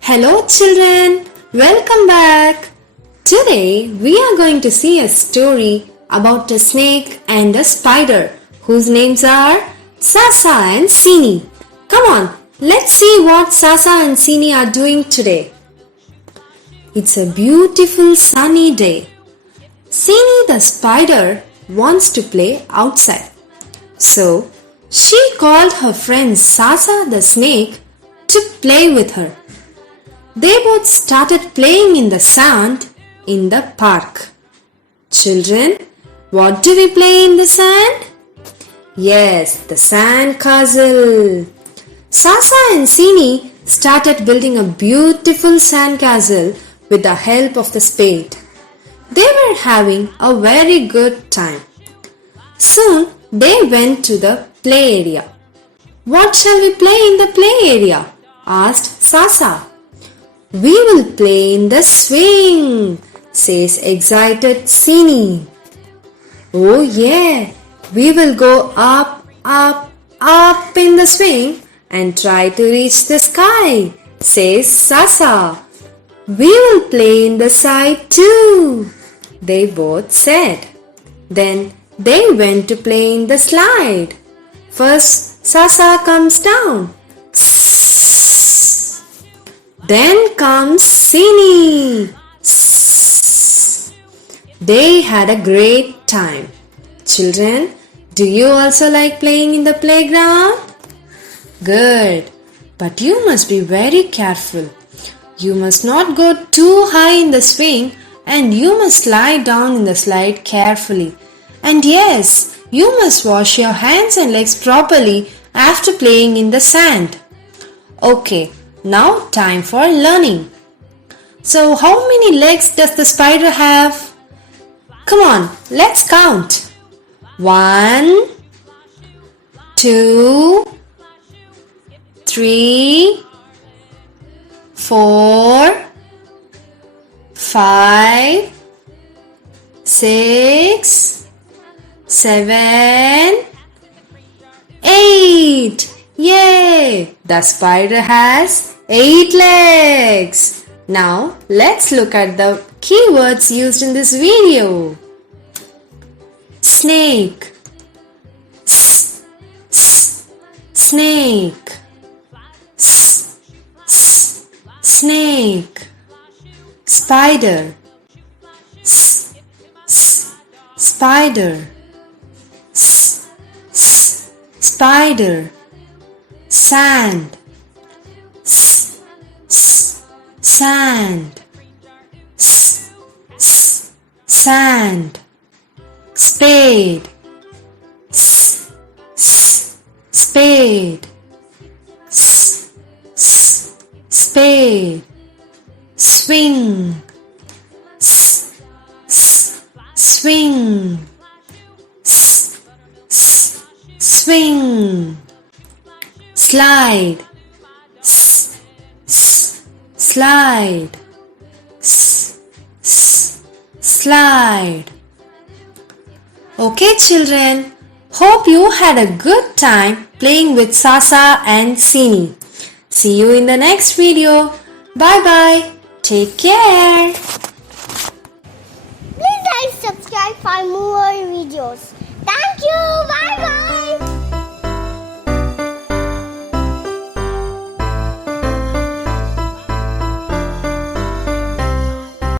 Hello children, welcome back. Today we are going to see a story about a snake and a spider whose names are Sasa and Sini. Come on, let's see what Sasa and Sini are doing today. It's a beautiful sunny day. Sini the spider wants to play outside. So she called her friend Sasa the snake to play with her. They both started playing in the sand in the park. Children, what do we play in the sand? Yes, the Sandcastle. Sasa and Sini started building a beautiful sandcastle with the help of the spade. They were having a very good time. Soon they went to the play area. What shall we play in the play area? Asked Sasa. We will play in the swing, says excited Sini. Oh yeah, we will go up, up, up in the swing and try to reach the sky, says Sasa. We will play in the side too, they both said. Then they went to play in the slide. First, Sasa comes down. Then comes Sini. They had a great time. Children, do you also like playing in the playground? Good, but you must be very careful. You must not go too high in the swing and you must lie down in the slide carefully. And yes, you must wash your hands and legs properly after playing in the sand. Okay, now time for learning. So how many legs does the spider have? Come on, let's count. 1, 2, 3, 4, 5, 6, 7, 8. Yay! The spider has 8 legs. Now let's look at the keywords used in this video. Snake. Snake. Snake. Spider. Spider. Spider. Sand. Sand. Sand. Spade. Spade. Spade. Swing. Swing. Swing. Slide. Slide. Slide. Okay children, hope you had a good time playing with Sasa and Sini. See you in the next video. Bye bye. Take care. Please like, subscribe for more videos. Thank you. Bye bye.